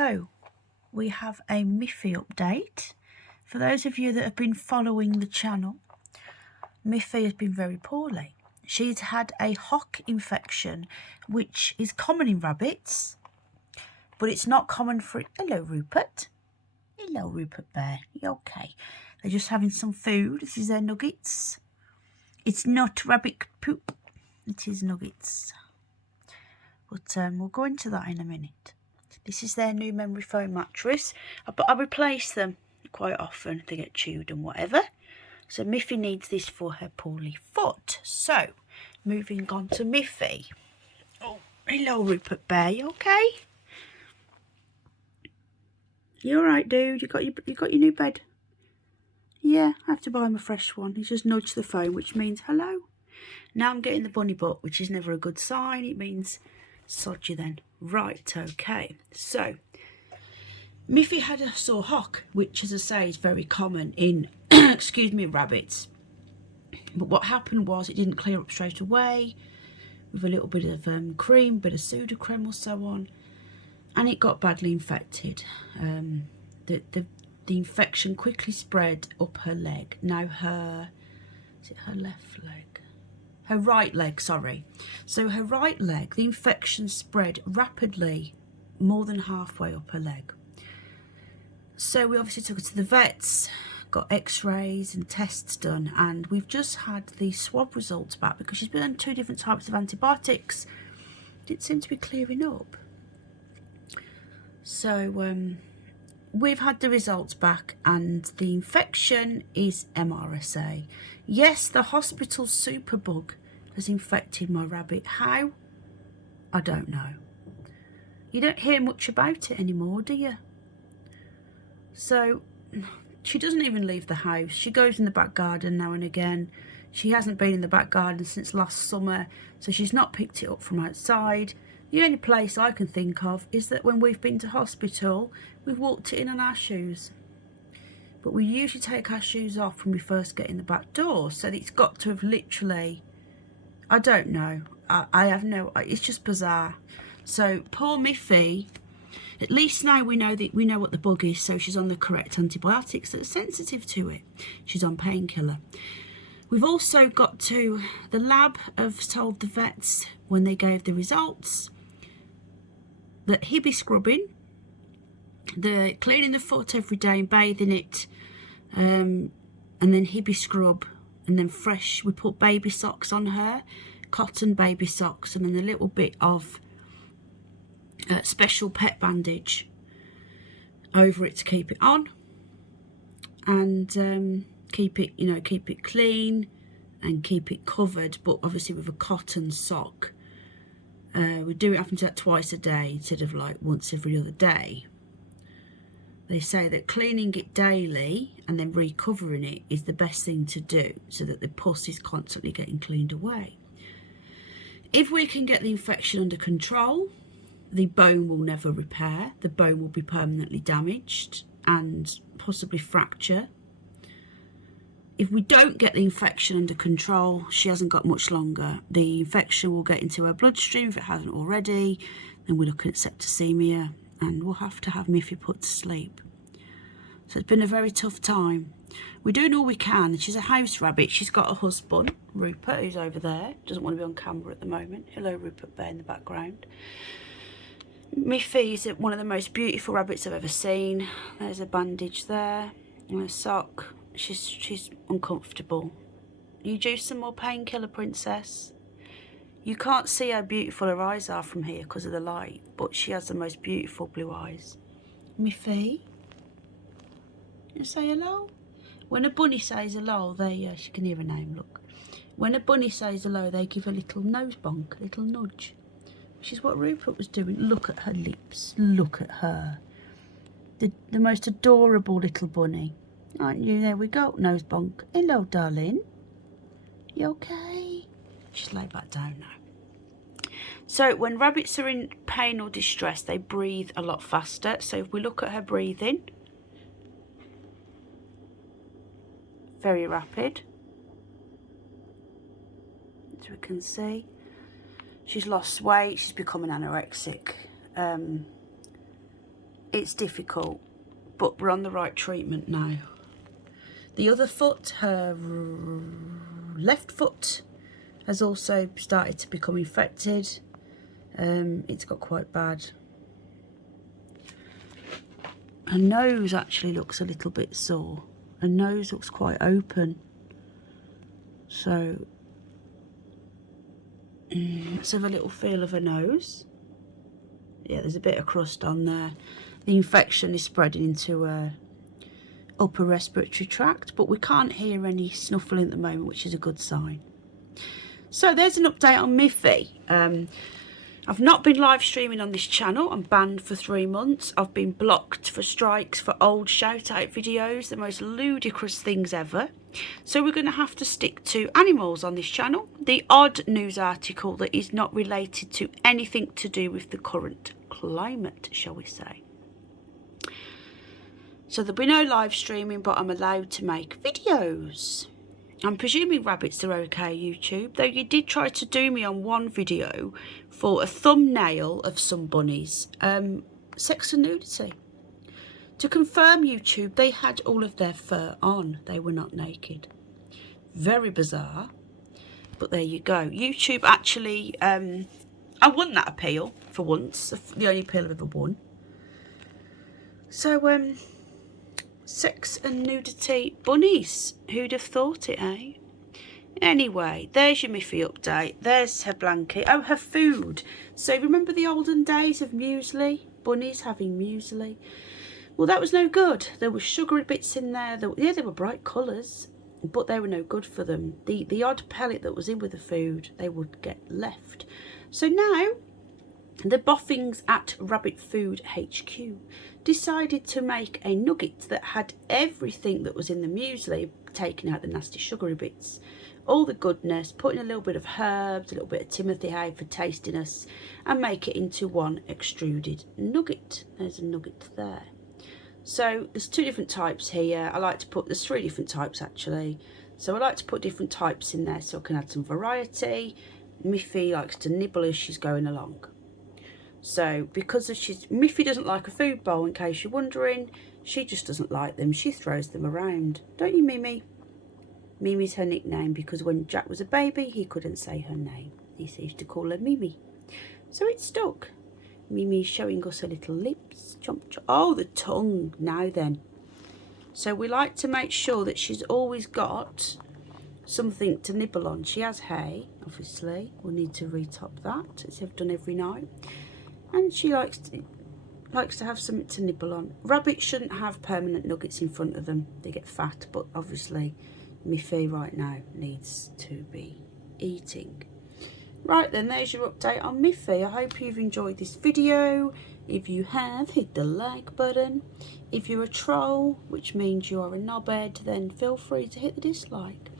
So we have a Miffy update. For those of you that have been following the channel, Miffy has been very poorly. She's had a hock infection, which is common in rabbits, but it's not common for... Hello, Rupert. Hello, Rupert Bear. You okay? They're just having some food. This is their nuggets. It's not rabbit poop. It is nuggets. But we'll go into that in a minute. This is their new memory foam mattress. But I replace them quite often. They get chewed and whatever. So Miffy needs this for her poorly foot. So, moving on to Miffy. Oh, hello, Rupert Bear. You okay? You alright, dude? You got your new bed? Yeah, I have to buy him a fresh one. He's just nudged the phone, which means hello. Now I'm getting the bunny butt, which is never a good sign. It means sod you then. Right, okay. So, Miffy had a sore hock, which, as I say, is very common in, excuse me, rabbits. But what happened was it didn't clear up straight away with a little bit of cream, bit of Sudocrem or so on, and it got badly infected. The infection quickly spread up her leg. Now is it her left leg? Her right leg, sorry. So her right leg, the infection spread rapidly, more than halfway up her leg. So we obviously took her to the vets, got x-rays and tests done, and we've just had the swab results back because she's been on 2 different types of antibiotics. Didn't seem to be clearing up. So we've had the results back and the infection is M.R.S.A. Yes, the hospital superbug has infected my rabbit. How? I don't know. You don't hear much about it anymore, do you? So she doesn't even leave the house. She goes in the back garden now and again. She hasn't been in the back garden since last summer, so she's not picked it up from outside. The only place I can think of is that when we've been to hospital, we've walked it in on our shoes. But we usually take our shoes off when we first get in the back door, so it's got to have literally... I don't know. I have no... It's just bizarre. So poor Miffy, at least now we know what the bug is, so she's on the correct antibiotics that's sensitive to it. She's on painkiller. We've also got to... The lab have told the vets when they gave the results that he'd be scrubbing, the cleaning the foot every day and bathing it, and then hippie scrub, and then fresh. We put baby socks on her, cotton baby socks, and then a little bit of special pet bandage over it to keep it on, and keep it clean and keep it covered, but obviously with a cotton sock. We do it, having to do that twice a day instead of like once every other day. They say that cleaning it daily and then recovering it is the best thing to do, so that the pus is constantly getting cleaned away. If we can get the infection under control, the bone will never repair. The bone will be permanently damaged and possibly fracture. If we don't get the infection under control, she hasn't got much longer. The infection will get into her bloodstream if it hasn't already. Then we're looking at septicemia, and we'll have to have Miffy put to sleep. So it's been a very tough time. We're doing all we can. She's a house rabbit. She's got a husband, Rupert, who's over there. Doesn't want to be on camera at the moment. Hello, Rupert Bear in the background. Miffy is one of the most beautiful rabbits I've ever seen. There's a bandage there and a sock. She's uncomfortable. You do some more painkiller, princess. You can't see how beautiful her eyes are from here because of the light, but she has the most beautiful blue eyes. Miffy, you say hello? When a bunny says hello, she can hear her name, look. When a bunny says hello, they give a little nose bonk, a little nudge. Which is what Rupert was doing. Look at her lips. Look at her. The most adorable little bunny. Aren't you? There we go. Nose bonk. Hello, darling. You okay? She's laid back down now. So when rabbits are in pain or distress, they breathe a lot faster. So if we look at her breathing, very rapid, as we can see. She's lost weight. She's becoming anorexic. it's difficult, but we're on the right treatment now. The other foot, her left foot, has also started to become infected. It's got quite bad. Her nose actually looks a little bit sore. Her nose looks quite open. So let's have a little feel of her nose. Yeah, there's a bit of crust on there. The infection is spreading into her upper respiratory tract, but we can't hear any snuffling at the moment, which is a good sign. So there's an update on Miffy. I've not been live streaming on this channel. I'm banned for 3 months. I've been blocked for strikes for old shout out videos, the most ludicrous things ever. So we're going to have to stick to animals on this channel. The odd news article that is not related to anything to do with the current climate, shall we say. So there'll be no live streaming, but I'm allowed to make videos. I'm presuming rabbits are okay, YouTube, though you did try to do me on one video for a thumbnail of some bunnies. Sex and nudity. To confirm, YouTube, they had all of their fur on. They were not naked. Very bizarre. But there you go. YouTube actually, I won that appeal for once. The only appeal I've ever won. So, sex and nudity bunnies. Who'd have thought it, eh? Anyway, there's your Miffy update. There's her blanket. Oh, her food. So remember the olden days of muesli? Bunnies having muesli. Well, that was no good. There were sugary bits in there. Yeah, they were bright colours, but they were no good for them. The odd pellet that was in with the food, they would get left. So now, the boffins at Rabbit Food HQ decided to make a nugget that had everything that was in the muesli, taking out the nasty sugary bits, all the goodness, putting a little bit of herbs, a little bit of Timothy hay for tastiness, and make it into one extruded nugget. There's a nugget there. So there's 2 different types here. I like to put, there's 3 different types actually. So I like to put different types in there so I can add some variety. Miffy likes to nibble as she's going along. So because of Miffy doesn't like a food bowl, in case you're wondering. She just doesn't like them. She throws them around. Don't you, Mimi? Mimi's her nickname because when Jack was a baby, he couldn't say her name. He used to call her Mimi. So it stuck. Mimi's showing us her little lips. Chomp, chomp. Oh, the tongue. Now then. So we like to make sure that she's always got something to nibble on. She has hay, obviously. We'll need to retop that, as I've done every night. And she likes to have something to nibble on. Rabbits shouldn't have permanent nuggets in front of them. They get fat, but obviously Miffy right now needs to be eating. Right then, there's your update on Miffy. I hope you've enjoyed this video. If you have, hit the like button. If you're a troll, which means you are a knobhead, then feel free to hit the dislike.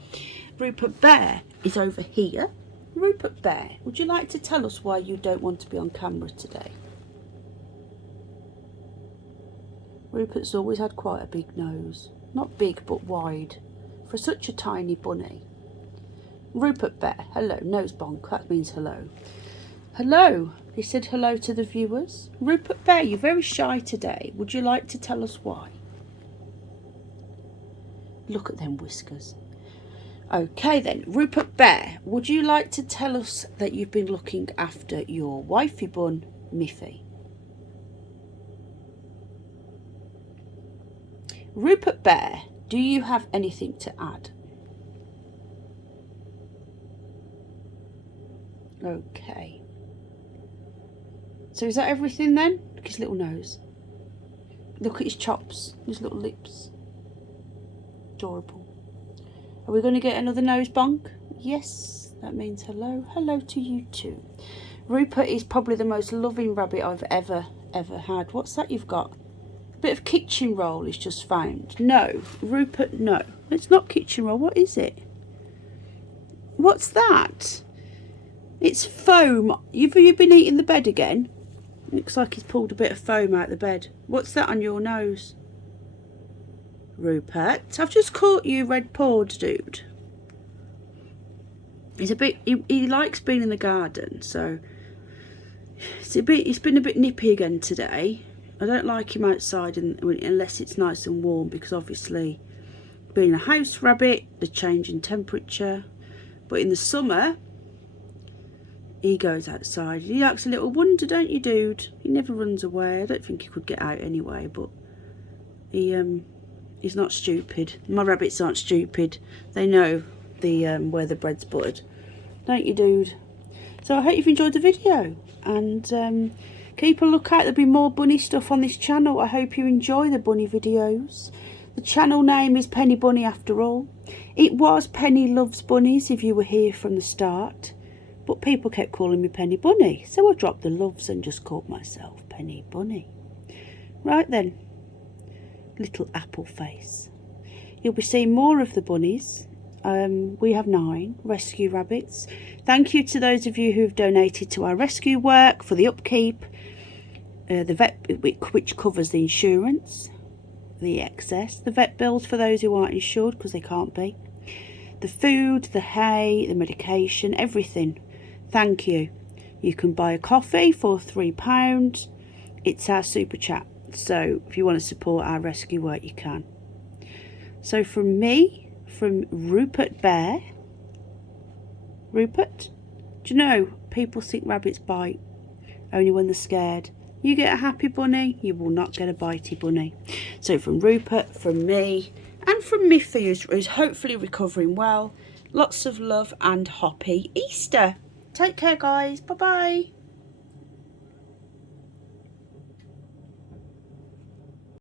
Rupert Bear is over here. Rupert Bear, would you like to tell us why you don't want to be on camera today? Rupert's always had quite a big nose. Not big, but wide. For such a tiny bunny. Rupert Bear, hello, nose bonk, that means hello. Hello, he said hello to the viewers. Rupert Bear, you're very shy today. Would you like to tell us why? Look at them whiskers. Okay then, Rupert Bear, would you like to tell us that you've been looking after your wifey bun, Miffy? Rupert Bear, do you have anything to add? Okay. So is that everything then? Look at his little nose. Look at his chops, his little lips. Adorable. Are we going to get another nose bonk? Yes, that means hello. Hello to you too. Rupert is probably the most loving rabbit I've ever had. What's that you've got? A bit of kitchen roll is just found. No, Rupert, no. It's not kitchen roll. What is it? What's that? It's foam. Have you been eating the bed again? Looks like he's pulled a bit of foam out the bed. What's that on your nose? Rupert, I've just caught you red-pawed, dude. He's a bit. He likes being in the garden, so it's been a bit nippy again today. I don't like him outside unless it's nice and warm, because obviously being a house rabbit, the change in temperature. But in the summer, he goes outside. He acts a little wonder, don't you, dude? He never runs away. I don't think he could get out anyway, but he's not stupid. My rabbits aren't stupid. They know where the bread's buttered, don't you, dude? So I hope you've enjoyed the video, and keep a look out. There'll be more bunny stuff on this channel. I hope you enjoy the bunny videos. The channel name is Penny Bunny after all. It was Penny Loves Bunnies if you were here from the start, but people kept calling me Penny Bunny, so I dropped the loves and just called myself Penny Bunny. Right then, little apple face. You'll be seeing more of the bunnies. We have 9 rescue rabbits. Thank you to those of you who have donated to our rescue work for the upkeep, the vet, which covers the insurance, the excess, the vet bills for those who aren't insured because they can't be, the food, the hay, the medication, everything. Thank you. You can buy a coffee for £3. It's our super chat, so if you want to support our rescue work, you can. So from me, from Rupert Bear. Rupert, do you know people think rabbits bite only when they're scared? You get a happy bunny, you will not get a bitey bunny. So from Rupert, from me, and from Miffy, who's hopefully recovering well, lots of love and happy Easter. Take care, guys. Bye bye.